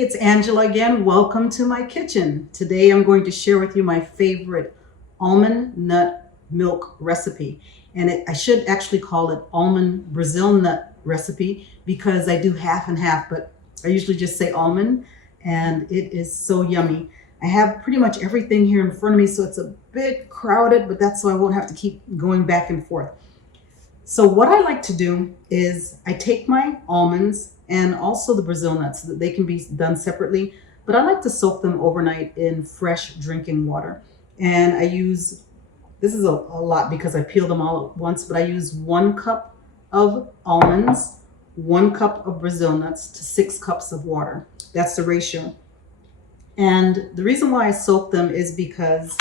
It's Angela again. Welcome to my kitchen. Today I'm going to share with you my favorite almond nut milk recipe. And I should actually call it almond Brazil nut recipe because I do half and half, but I usually just say almond, and it is so yummy. I have pretty much everything here in front of me, so it's a bit crowded, but that's so I won't have to keep going back and forth. So what I like to do is I take my almonds and also the Brazil nuts, so that they can be done separately, but I like to soak them overnight in fresh drinking water. And I use, this is a lot because I peel them all at once, but I use 1 cup of almonds, 1 cup of Brazil nuts to 6 cups of water. That's the ratio. And the reason why I soak them is because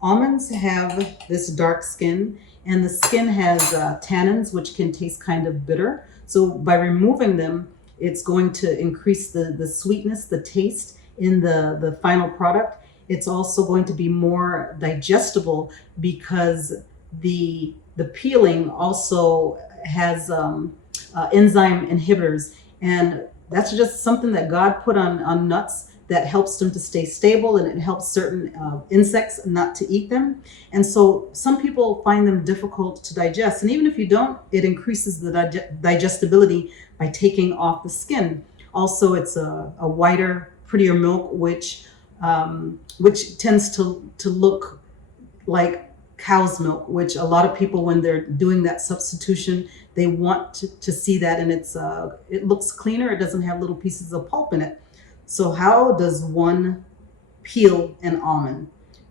almonds have this dark skin, and the skin has tannins, which can taste kind of bitter. So by removing them, it's going to increase the sweetness, the taste in the final product. It's also going to be more digestible because the peeling also has enzyme inhibitors. And that's just something that God put on nuts that helps them to stay stable, and it helps certain insects not to eat them. And so some people find them difficult to digest. And even if you don't, it increases the digestibility by taking off the skin. Also, it's a whiter, prettier milk, which tends to look like cow's milk, which a lot of people, when they're doing that substitution, they want to see that, and it looks cleaner. It doesn't have little pieces of pulp in it. So how does one peel an almond?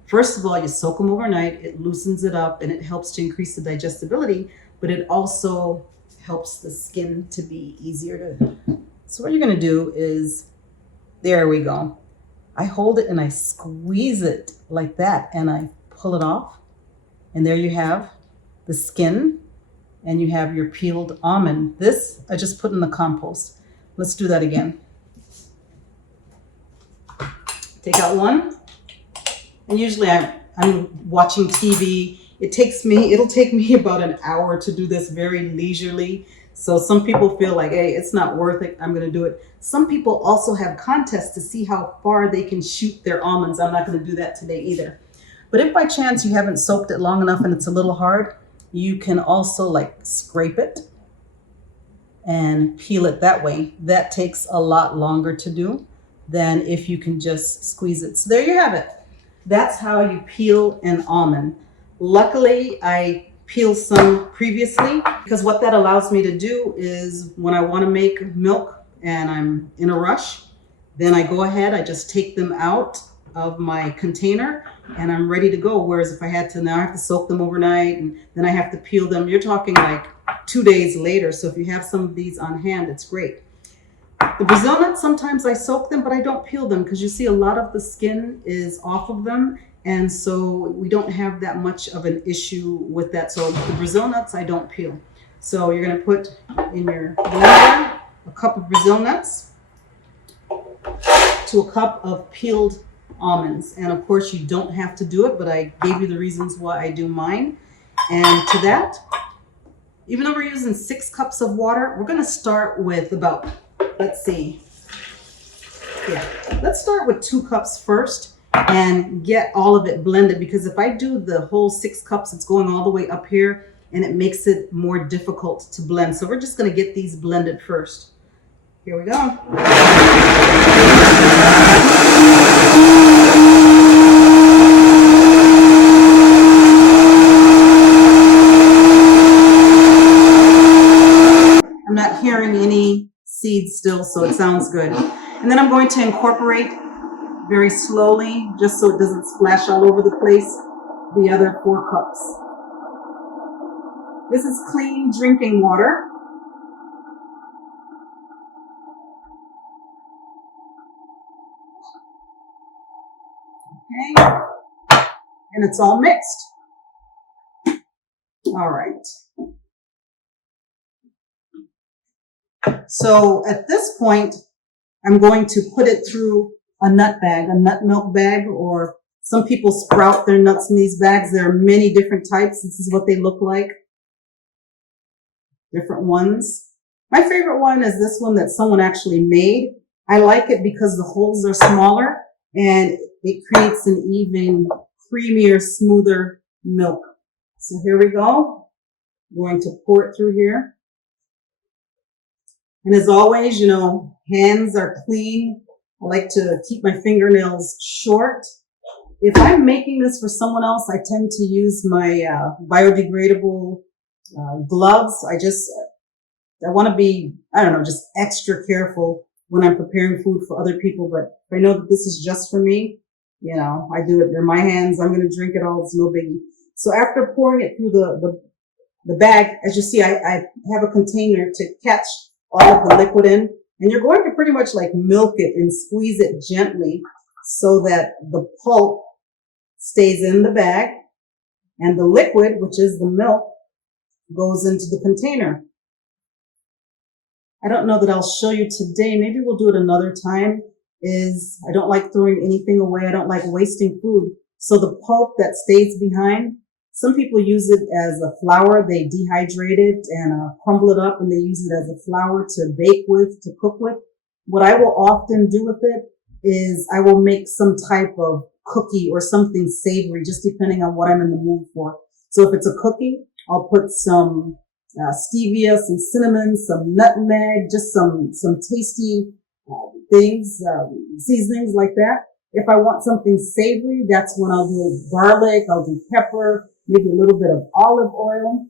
First of all, you soak them overnight. It loosens it up and it helps to increase the digestibility, but it also helps the skin to be easier to. So what you're going to do is, there we go. I hold it and I squeeze it like that, and I pull it off. And there you have the skin, and you have your peeled almond. This I just put in the compost. Let's do that again. Take out one, and usually I'm watching TV. It'll take me about an hour to do this very leisurely. So some people feel like, hey, it's not worth it, I'm gonna do it. Some people also have contests to see how far they can shoot their almonds. I'm not gonna do that today either. But if by chance you haven't soaked it long enough and it's a little hard, you can also like scrape it and peel it that way. That takes a lot longer to do than if you can just squeeze it. So there you have it. That's how you peel an almond. Luckily, I peeled some previously, because what that allows me to do is when I want to make milk and I'm in a rush, then I go ahead, I just take them out of my container and I'm ready to go. Whereas if I had to, now I have to soak them overnight and then I have to peel them. You're talking like 2 days later. So if you have some of these on hand, it's great. The Brazil nuts, sometimes I soak them, but I don't peel them because you see a lot of the skin is off of them. And so we don't have that much of an issue with that. So the Brazil nuts, I don't peel. So you're going to put in your blender a cup of Brazil nuts to a cup of peeled almonds. And of course, you don't have to do it, but I gave you the reasons why I do mine. And to that, even though we're using 6 cups of water, we're going to start with about, let's see. Yeah, let's start with 2 cups first and get all of it blended, because if I do the whole 6 cups, it's going all the way up here and it makes it more difficult to blend. So we're just going to get these blended first. Here we go. I'm not hearing any seeds still, so it sounds good. And then I'm going to incorporate very slowly, just so it doesn't splash all over the place, the other 4 cups. This is clean drinking water. Okay, and it's all mixed. All right. So at this point, I'm going to put it through a nut bag, a nut milk bag, or some people sprout their nuts in these bags. There are many different types. This is what they look like. Different ones. My favorite one is this one that someone actually made. I like it because the holes are smaller and it creates an even creamier, smoother milk. So here we go. I'm going to pour it through here. And as always, hands are clean. I like to keep my fingernails short. If I'm making this for someone else, I tend to use my biodegradable gloves. I want to be, just extra careful when I'm preparing food for other people. But if I know that this is just for me, I do it. They're my hands. I'm going to drink it all. It's no biggie. So after pouring it through the bag, as you see, I have a container to catch all of the liquid in. And you're going to pretty much like milk it and squeeze it gently so that the pulp stays in the bag and the liquid, which is the milk, goes into the container. I don't know that I'll show you today. Maybe we'll do it another time. I don't like throwing anything away. I don't like wasting food. So the pulp that stays behind, some people use it as a flour. They dehydrate it and crumble it up, and they use it as a flour to bake with, to cook with. What I will often do with it is I will make some type of cookie or something savory, just depending on what I'm in the mood for. So if it's a cookie, I'll put some stevia, some cinnamon, some nutmeg, just some tasty things, seasonings like that. If I want something savory, that's when I'll do garlic, I'll do pepper, maybe a little bit of olive oil,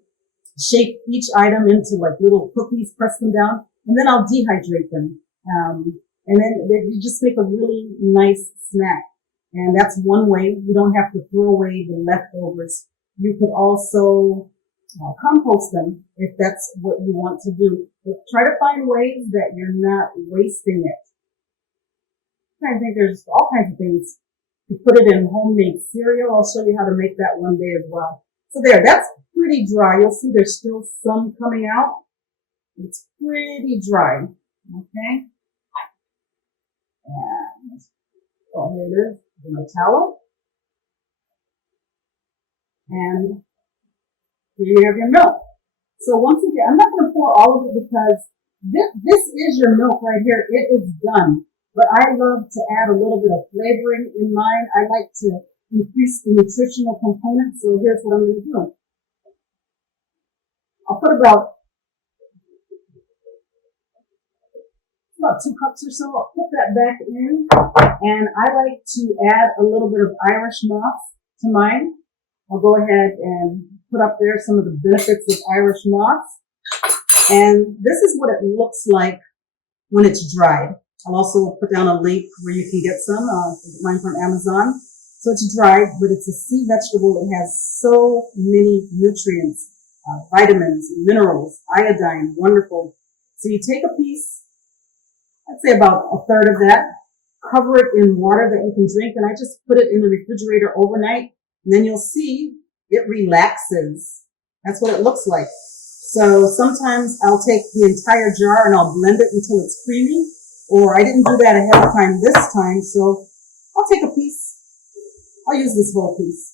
shape each item into like little cookies, press them down, and then I'll dehydrate them. And then you just make a really nice snack. And that's one way. You don't have to throw away the leftovers. You could also compost them if that's what you want to do. But try to find ways that you're not wasting it. I think there's all kinds of things. You put it in homemade cereal. I'll show you how to make that one day as well. So there, that's pretty dry. You'll see there's still some coming out. It's pretty dry. Okay. And here it is. My towel. And here you have your milk. So once again, I'm not going to pour all of it because this is your milk right here. It is done. But I love to add a little bit of flavoring in mine. I like to increase the nutritional component. So here's what I'm going to do. I'll put about 2 cups or so. I'll put that back in. And I like to add a little bit of Irish moss to mine. I'll go ahead and put up there some of the benefits of Irish moss. And this is what it looks like when it's dried. I'll also put down a link where you can get some. Get mine from Amazon. So it's dried, but it's a sea vegetable. It has so many nutrients, vitamins, minerals, iodine, wonderful. So you take a piece, I'd say about a third of that, cover it in water that you can drink, and I just put it in the refrigerator overnight, and then you'll see it relaxes. That's what it looks like. So sometimes I'll take the entire jar and I'll blend it until it's creamy, or I didn't do that ahead of time this time, so I'll take a piece. I'll use this whole piece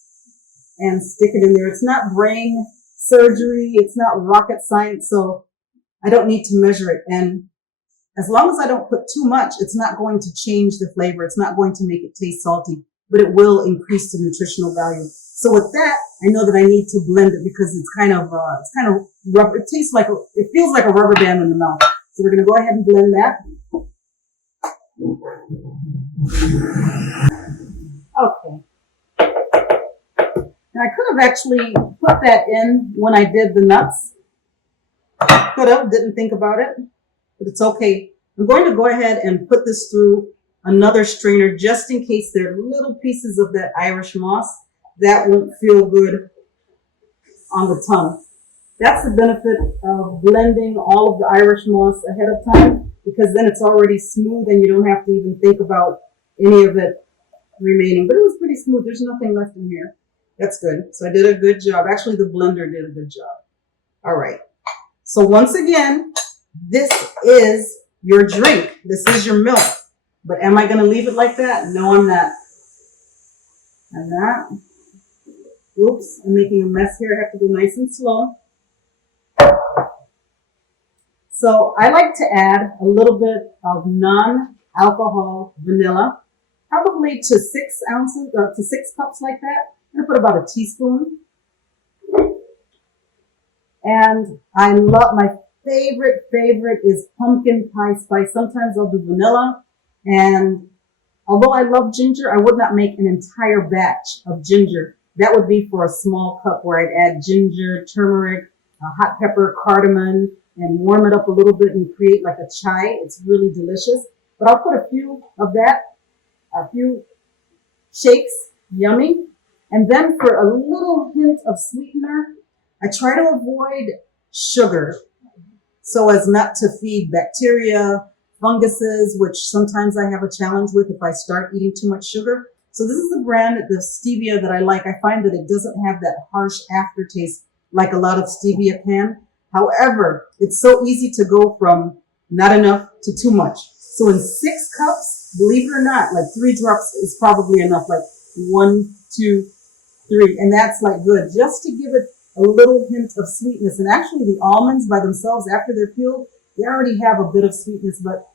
and stick it in there. It's not brain surgery. It's not rocket science, so I don't need to measure it. And as long as I don't put too much, it's not going to change the flavor. It's not going to make it taste salty, but it will increase the nutritional value. So with that, I know that I need to blend it because it's kind of rubber. It feels like a rubber band in the mouth. So we're going to go ahead and blend that. Okay. And I could have actually put that in when I did the nuts. Could have, didn't think about it, but it's okay. I'm going to go ahead and put this through another strainer just in case there are little pieces of that Irish moss that won't feel good on the tongue. That's the benefit of blending all of the Irish moss ahead of time, because then it's already smooth and you don't have to even think about any of it remaining. But it was pretty smooth. There's nothing left in here. That's good. So I did a good job. Actually, the blender did a good job. All right. So once again, this is your drink. This is your milk. But am I going to leave it like that? No, I'm not. I'm not. Oops, I'm making a mess here. I have to go nice and slow. So I like to add a little bit of non alcohol, vanilla, probably to 6 ounces, to 6 cups like that. I'm gonna put about a teaspoon. And I love, my favorite is pumpkin pie spice. Sometimes I'll do vanilla. And although I love ginger, I would not make an entire batch of ginger. That would be for a small cup where I'd add ginger, turmeric, hot pepper, cardamom, and warm it up a little bit and create like a chai. It's really delicious. But I'll put a few of that, a few shakes, yummy. And then for a little hint of sweetener, I try to avoid sugar so as not to feed bacteria, funguses, which sometimes I have a challenge with if I start eating too much sugar. So this is the brand, the stevia, that I like. I find that it doesn't have that harsh aftertaste like a lot of stevia can. However, it's so easy to go from not enough to too much. So in 6 cups, believe it or not, like 3 drops is probably enough, like 1, 2, 3. And that's like good, just to give it a little hint of sweetness. And actually the almonds by themselves, after they're peeled, they already have a bit of sweetness, but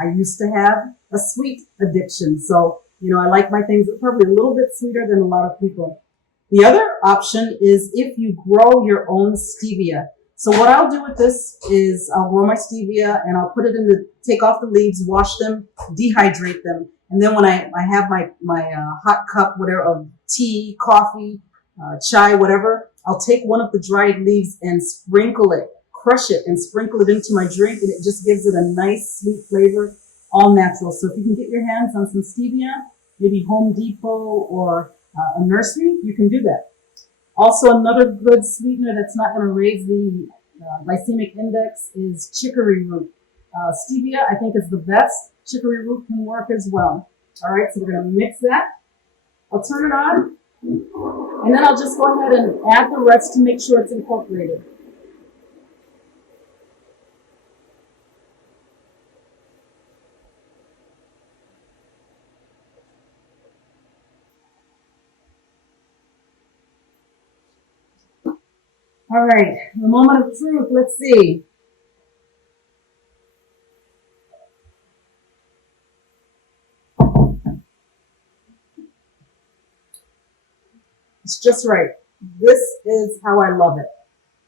I used to have a sweet addiction. So, I like my things probably a little bit sweeter than a lot of people. The other option is if you grow your own stevia. So what I'll do with this is I'll grow my stevia and I'll put it take off the leaves, wash them, dehydrate them. And then when I have my hot cup, whatever, of tea, coffee, chai, whatever, I'll take one of the dried leaves and sprinkle it, crush it and sprinkle it into my drink, and it just gives it a nice sweet flavor, all natural. So if you can get your hands on some stevia, maybe Home Depot or a nursery, you can do that. Also, another good sweetener that's not going to raise the glycemic index is chicory root. Stevia, I think, is the best. Chicory root can work as well. All right, so we're going to mix that. I'll turn it on, and then I'll just go ahead and add the rest to make sure it's incorporated. All right, the moment of truth. Let's see. It's just right. This is how I love it.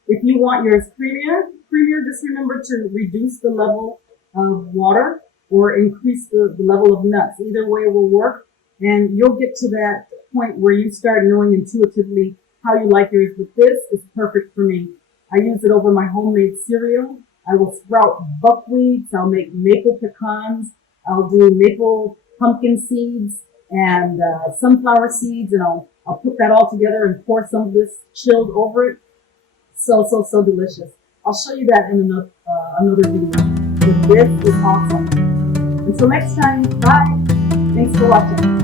If you want yours creamier, just remember to reduce the level of water or increase the level of nuts. Either way will work, and you'll get to that point where you start knowing intuitively how you like yours. But this is perfect for me. I use it over my homemade cereal. I will sprout buckwheats. I'll make maple pecans. I'll do maple pumpkin seeds and sunflower seeds, and I'll put that all together and pour some of this chilled over it. So delicious. I'll show you that in another video. But this is awesome. Until next time, bye. Thanks for watching.